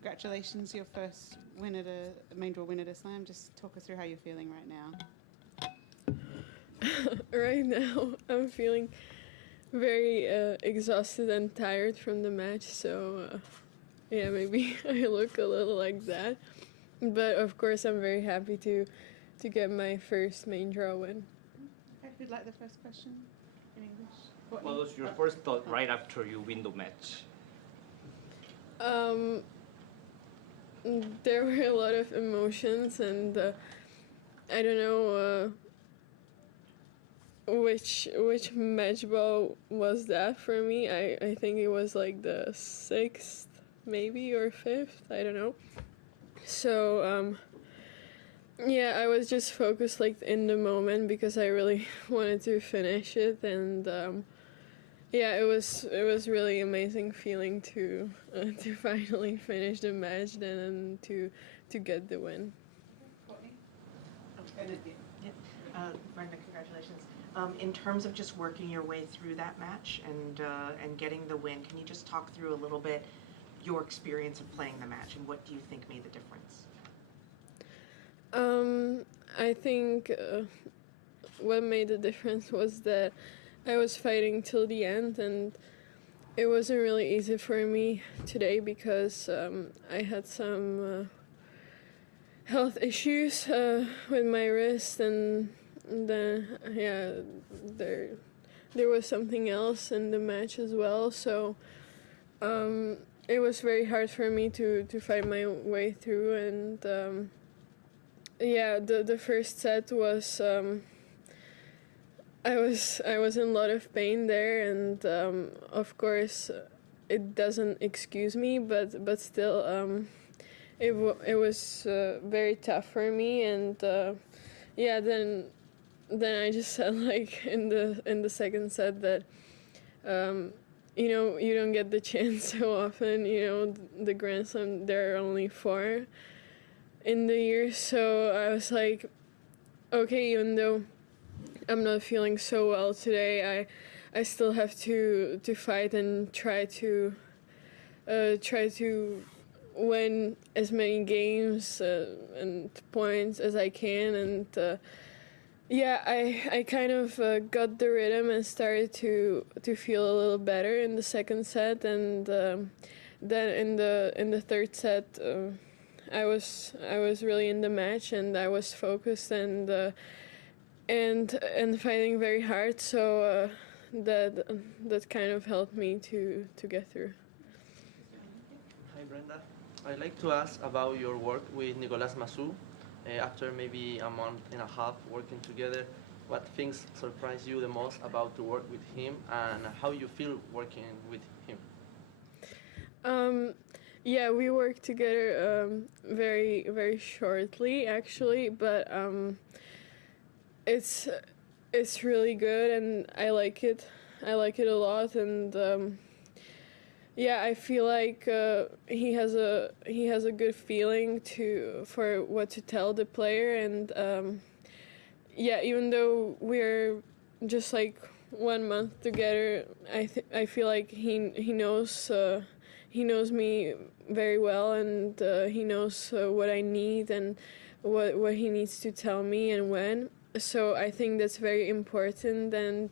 congratulations, your first win at a main draw win at a slam. Just talk us through how you're feeling right now. Right now, I'm feeling very exhausted and tired from the match, so yeah, maybe I look a little like that. But of course, I'm very happy to get my first main draw win. Okay, who'd like the first question in English? What was your first thought right after you win the match? There were a lot of emotions, and I don't know which match ball was that for me. I think it was like the 6th, maybe, or 5th. I don't know. So yeah, I was just focused like in the moment because I really wanted to finish it, and yeah, it was really amazing feeling to finally finish the match and to get the win. Brenda, congratulations. In terms of just working your way through that match and getting the win, can you just talk through a little bit your experience of playing the match and what do you think made the difference? I think what made the difference was that I was fighting till the end, and it wasn't really easy for me today because I had some health issues with my wrist, and then yeah, there was something else in the match as well. So it was very hard for me to fight my way through, and yeah, the first set was I was in a lot of pain there, and of course it doesn't excuse me, but still it was very tough for me, and yeah, then I just said like in the second set that you know, you don't get the chance so often. You know, the Grand Slam, there are only 4 in the year, so I was like, okay, even though I'm not feeling so well today, I still have to fight and try to win as many games and points as I can, and yeah, I kind of got the rhythm and started to feel a little better in the second set, and then in the third set I was really in the match, and I was focused and fighting very hard, so that kind of helped me to get through. Hi Brenda, I'd like to ask about your work with Nikolas Massu. After maybe a month and a half working together, what things surprised you the most about to work with him, and how you feel working with him? Yeah, we worked together very, very shortly actually, but it's really good, and I like it. I like it a lot, and yeah, I feel like he has a good feeling for what to tell the player, and yeah, even though we're just like 1 month together, I feel like he knows me very well, and he knows what I need and what he needs to tell me and when. So I think that's very important, and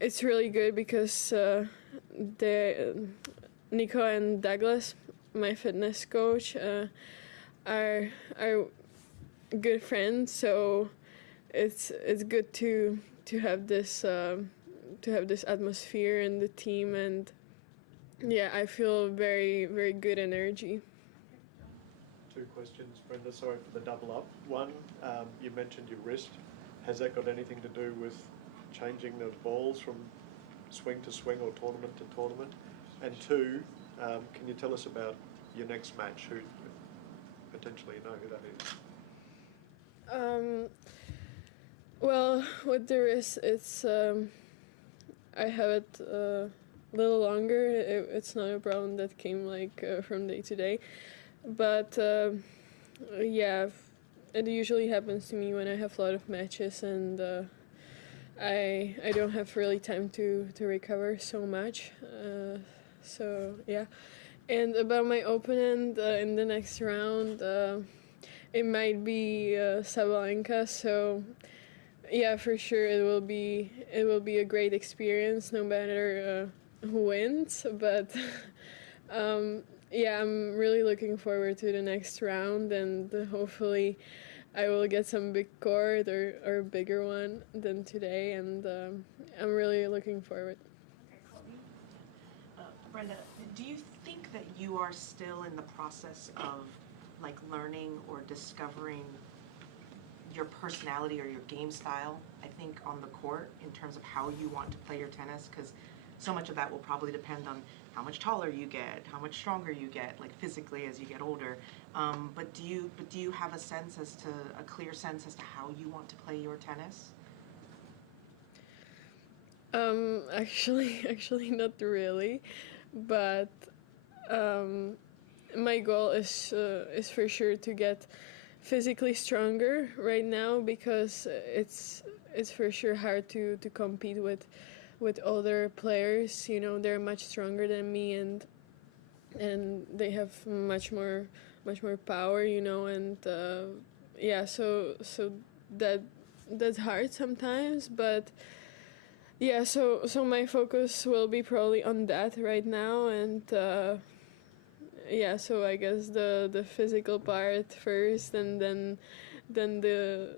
it's really good because Nico and Douglas, my fitness coach, are good friends. So it's good to have this atmosphere in the team, and yeah, I feel very, very good energy. 2 questions, Brenda. Sorry for the double up. One, you mentioned your wrist. Has that got anything to do with changing the balls from swing to swing or tournament to tournament? And 2, can you tell us about your next match? Who potentially know who that is? Well, with the wrist, it's I have it a little longer. It's not a problem that came like from day to day, but yeah, it usually happens to me when I have a lot of matches, and I don't have really time to recover so much. So yeah, And about my opponent in the next round, it might be Sabalenka. So yeah, for sure it will be a great experience no matter who wins. But yeah, I'm really looking forward to the next round, and hopefully I will get some big court or a bigger one than today, and I'm really looking forward. Brenda, do you think that you are still in the process of like learning or discovering your personality or your game style, I think, on the court in terms of how you want to play your tennis? Because so much of that will probably depend on how much taller you get, how much stronger you get, like physically as you get older. But do you have a clear sense as to how you want to play your tennis? Actually not really, but my goal is for sure to get physically stronger right now, because it's for sure hard to compete with other players. You know, they're much stronger than me, and they have much more power. You know, and yeah, so that's hard sometimes, but. Yeah, so my focus will be probably on that right now, and yeah, so I guess the physical part first, and then the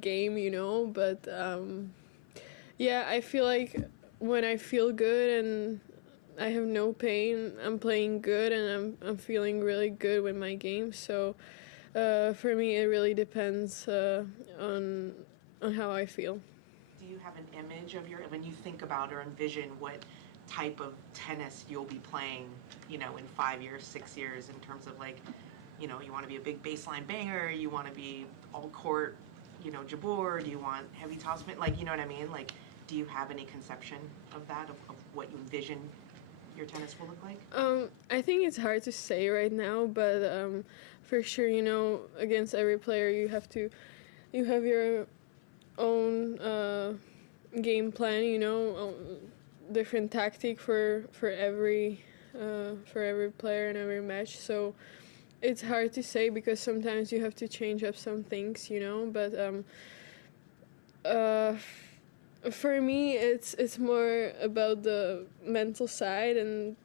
game, you know. But yeah, I feel like when I feel good and I have no pain, I'm playing good, and I'm feeling really good with my game. So for me, it really depends on how I feel. Do you have an image of when you think about or envision what type of tennis you'll be playing, you know, in 5 years, 6 years, in terms of like, you know, you want to be a big baseline banger, you want to be all court, you know, jabeur, do you want heavy topspin, like, you know what I mean? Like, do you have any conception of that, of what you envision your tennis will look like? I think it's hard to say right now, but for sure, you know, against every player you have your own game plan, you know, different tactic for every player and every match. So it's hard to say, because sometimes you have to change up some things, you know. But for me, it's more about the mental side and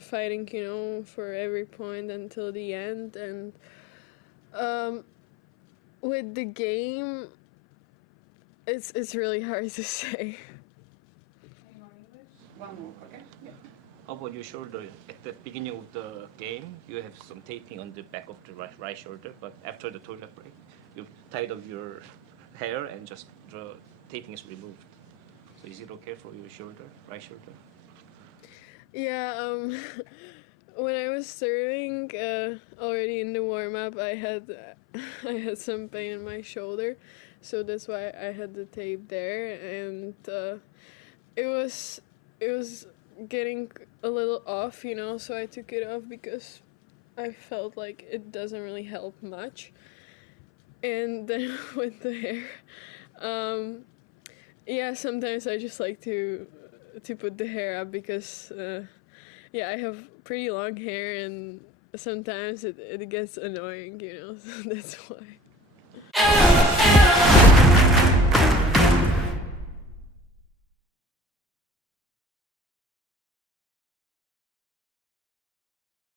fighting, you know, for every point until the end. And with the game, it's really hard to say. One more, okay? Yeah. How about your shoulder? At the beginning of the game, you have some taping on the back of the right shoulder, but after the toilet break, you tied up your hair and just the taping is removed. So is it okay for your shoulder, right shoulder? Yeah, when I was serving, already in the warm-up, I had some pain in my shoulder, so that's why I had the tape there, and it was getting a little off, you know, so I took it off because I felt like it doesn't really help much. And then with the hair, yeah, sometimes I just like to put the hair up, because yeah, I have pretty long hair, and sometimes it gets annoying, you know, so that's why.